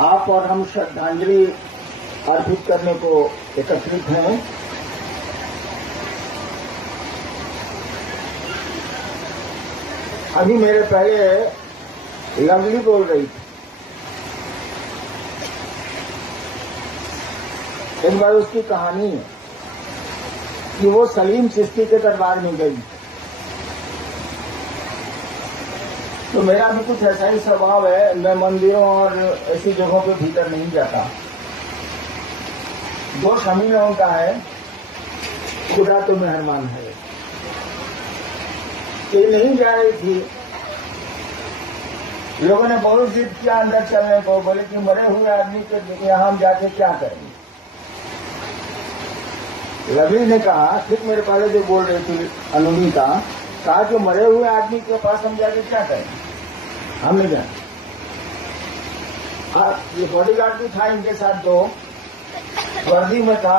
आप और हम श्रद्धांजलि अर्पित करने को एकत्रित हैं। अभी मेरे पहले लवली बोल रही थी। एक बार उसकी कहानी है कि वो सलीम चिश्ती के दरबार में गई। तो मेरा भी कुछ ऐसा ही स्वभाव है, मैं मंदिरों और ऐसी जगहों पे भीतर नहीं जाता। दोष हम ही लोगों का है, खुदा तो मेहरबान है। ये नहीं जा रही थी, लोगों ने बहुत जिद किया अंदर चलने को, बोले कि मरे हुए आदमी के यहाँ हम जाके क्या करेंगे। लवली ने कहा, ठीक मेरे पहले जो बोल रही थी अनुमिता, कहा कि मरे हुए आदमी के पास हम जाके क्या करेंगे, हम नहीं जाए। ये बॉडीगार्ड भी था इनके साथ, दो वर्दी में था।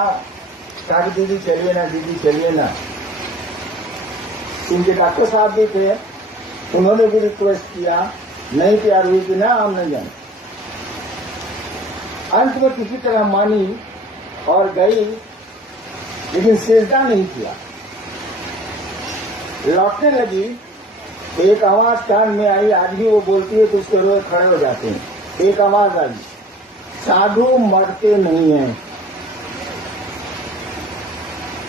कहा कि दीदी चलिए ना, दीदी चलिए ना। इनके डॉक्टर साहब भी थे, उन्होंने भी रिक्वेस्ट किया, नहीं प्यार हुई कि ना हम नहीं जाए। अंत में किसी तरह मानी और गई, लेकिन सिजदा नहीं किया। लौटने लगी, एक आवाज कान में आई, आज भी वो बोलती है तो उसके रोए खड़े हो जाते हैं। एक आवाज आई, साधु मरते नहीं हैं।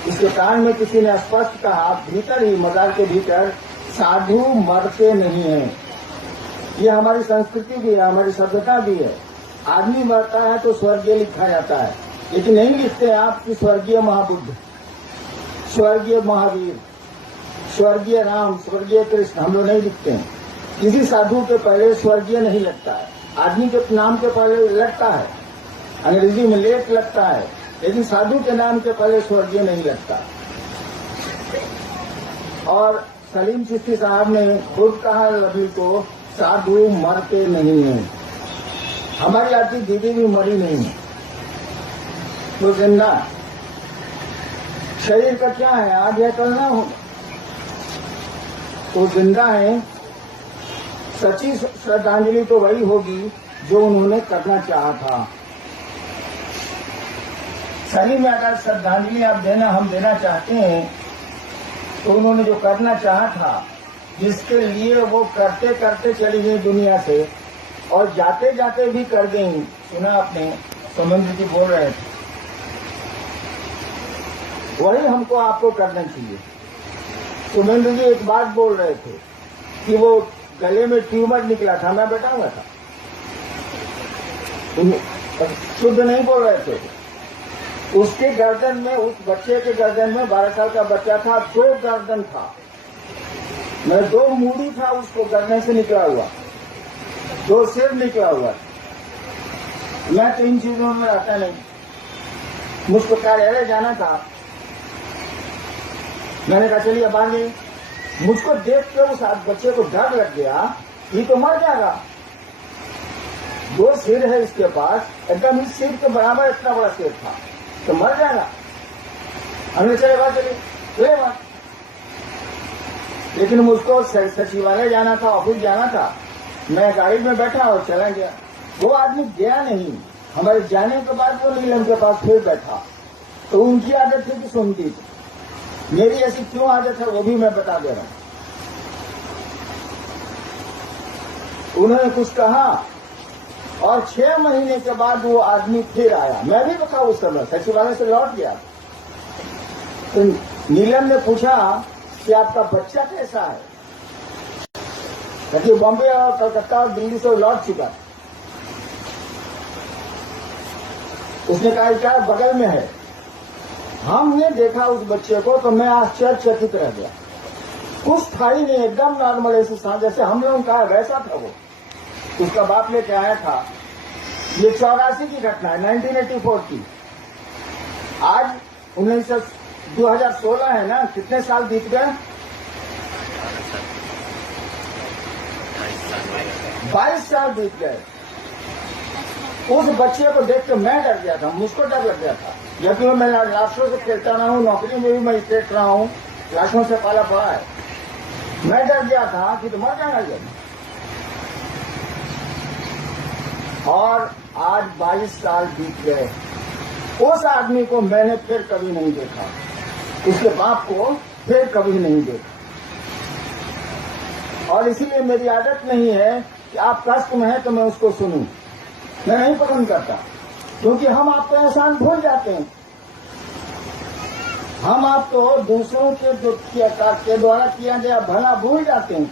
इसके कान में किसी ने स्पष्ट कहा, भीतर ही मजार के भीतर, साधु मरते नहीं हैं। ये हमारी संस्कृति भी है, हमारी सभ्यता भी है। आदमी मरता है तो स्वर्गीय लिखा जाता है, लेकिन नहीं लिखते आप कि स्वर्गीय महाबुद्ध, स्वर्गीय महावीर, स्वर्गीय राम, स्वर्गीय कृष्ण, हम लोग नहीं लिखते हैं। किसी साधु के पहले स्वर्गीय नहीं लगता है। आदमी के नाम के पहले लगता है, अंग्रेजी में लेख लगता है, लेकिन साधु के नाम के पहले स्वर्गीय नहीं लगता। और सलीम चिश्ती साहब ने खुद कहा लवली को, साधु मरते नहीं हैं। हमारी आती दीदी भी मरी नहीं है, तो जिंदा। शरीर का क्या है, आज है कल ना होगा, तो जिंदा है। सच्ची श्रद्धांजलि तो वही होगी जो उन्होंने करना चाहा था। सही में अगर श्रद्धांजलि आप देना, हम देना चाहते हैं, तो उन्होंने जो करना चाहा था, जिसके लिए वो करते करते चली गई दुनिया से, और जाते जाते भी कर गई। सुना आपने, सोमेंद्र जी बोल रहे थे, वही हमको आपको करना चाहिए। सोमेंद्र जी एक बात बोल रहे थे कि वो गले में ट्यूमर निकला था, मैं बैठा हुआ था, शुद्ध नहीं बोल रहे थे। उसके गर्दन में, उस बच्चे के गर्दन में, 12 साल का बच्चा था, 2 गर्दन था, मैं 2 मूड़ी था उसको गर्दन से निकला हुआ, 2 सिर निकला हुआ। मैं तो इन चीजों में रहता नहीं, मुझको कार्यालय जाना था, मैंने कहा चलिए बांधिए। मुझको देख के उस बच्चे को डर लग गया, ये तो मर जाएगा। 2 सिर है इसके पास, एकदम इस सिर के बराबर इतना बड़ा सिर था, तो मर जाएगा। हमने चले बात चली, चले बात। लेकिन मुझको सचिवालय जाना था, ऑफिस जाना था, मैं गाड़ी में बैठा और चला गया। वो आदमी गया नहीं, हमारे जाने के बाद वो नीलम के पास फिर बैठा। तो उनकी आदत थी कि सुनती थी, मेरी ऐसी क्यों आदत है वो भी मैं बता दे रहा हूं। उन्होंने कुछ कहा और 6 महीने के बाद वो आदमी फिर आया। मैं भी बता उस समय सचिवालय से लौट गया। तो नीलम ने पूछा कि आपका बच्चा कैसा है, क्योंकि बॉम्बे और कलकत्ता और दिल्ली से लौट चुका। उसने कहा क्या बगल में है। हमने देखा उस बच्चे को तो मैं आश्चर्यचकित रह गया। कुछ था ही नहीं, एकदम नॉर्मल, ऐसे जैसे हम लोगों का वैसा था वो। उसका बाप लेके आया था। ये 84 की घटना है, 1984 की। आज 2016 है ना, कितने साल बीत गए, 22 साल बीत गए। उस बच्चे को देख के मैं डर गया था, मुझको डर लग गया था। जबकि मैं लाशों से खेलता रहा हूँ, नौकरी में भी मैं स्टेट रहा हूँ, लाशों से पाला पड़ा है। मैं डर गया था कि तो मर जाएगा ये। और आज 22 साल बीत गए। उस आदमी को मैंने फिर कभी नहीं देखा, उसके बाप को फिर कभी नहीं देखा। और इसीलिए मेरी आदत नहीं है कि आप कष्ट में हैं तो मैं उसको सुनूं। मैं नहीं पसंद करता, क्योंकि हम आपका एहसान भूल जाते हैं। हम आपको दूसरों के द्वारा किया गया भला भूल जाते हैं।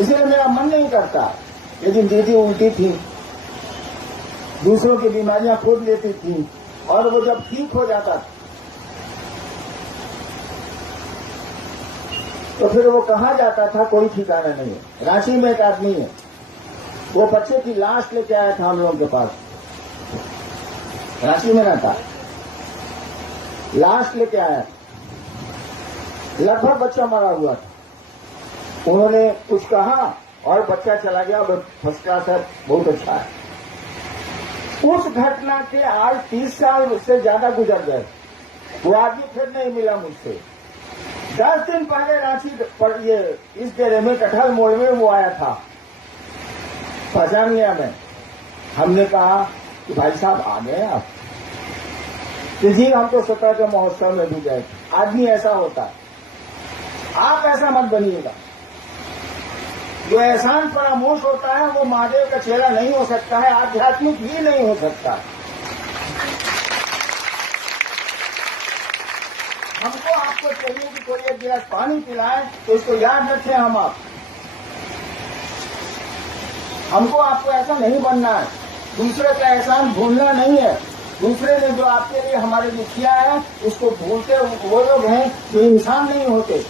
इसलिए मेरा मन नहीं करता। लेकिन दीदी उल्टी थी, दूसरों की बीमारियां खोज लेती थी, और वो जब ठीक हो जाता तो फिर वो कहाँ जाता था कोई ठिकाना नहीं है। रांची में एक आदमी है, वो बच्चे की लाश लेके आया था हम लोगों के पास, रांची में रहता, लाश लेके आया, लगभग बच्चा मरा हुआ था। उन्होंने कुछ कहा और बच्चा चला गया, फर्स्ट क्लास है, बहुत अच्छा है। उस घटना के आज 30 साल से ज्यादा गुजर गए, वो आदमी फिर नहीं मिला मुझसे। 10 दिन पहले रांची पर ये इस डेरे में कटहल मोड़ में वो आया था, पहचान गया मैं। हमने कहा कि भाई साहब आ गए आप? तो जी हम तो 17 के महोत्सव में भी गए। आदमी ऐसा होता है, आप ऐसा मत बनिएगा। जो एहसान फरामोश होता है वो महादेव का चेहरा नहीं हो सकता है, आध्यात्मिक ही नहीं हो सकता। हमको आपको चाहिए कि कोई एक गिलास पानी पिलाए तो इसको याद रखें हम आप। हमको आपको ऐसा नहीं बनना है, दूसरे का एहसान भूलना नहीं है। दूसरे ने जो आपके लिए हमारे लिए किया है उसको भूलते वो लोग हैं जो इंसान नहीं होते।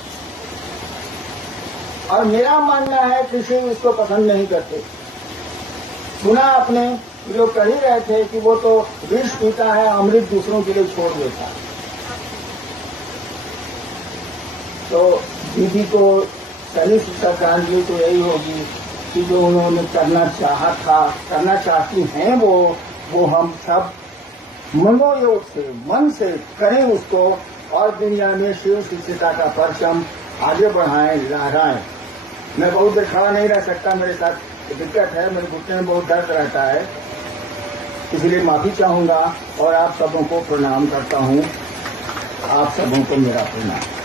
और मेरा मानना है कृषि इसको पसंद नहीं करते। सुना आपने जो कह ही रहे थे कि वो तो विष पीता है, अमृत दूसरों के लिए छोड़ देता है। तो दीदी को सही श्रद्धांजलि तो यही होगी कि जो उन्होंने करना चाहा था, करना चाहती हैं वो हम सब मनोयोग से, मन से करें उसको, और दुनिया में शिव शिष्यता का परचम आगे बढ़ाएं, लहराएं। मैं बहुत देर खड़ा नहीं रह सकता, मेरे साथ दिक्कत है, मेरे घुटने में बहुत दर्द रहता है, इसलिए माफी चाहूंगा और आप सबों को प्रणाम करता हूं। आप सबों को मेरा प्रणाम।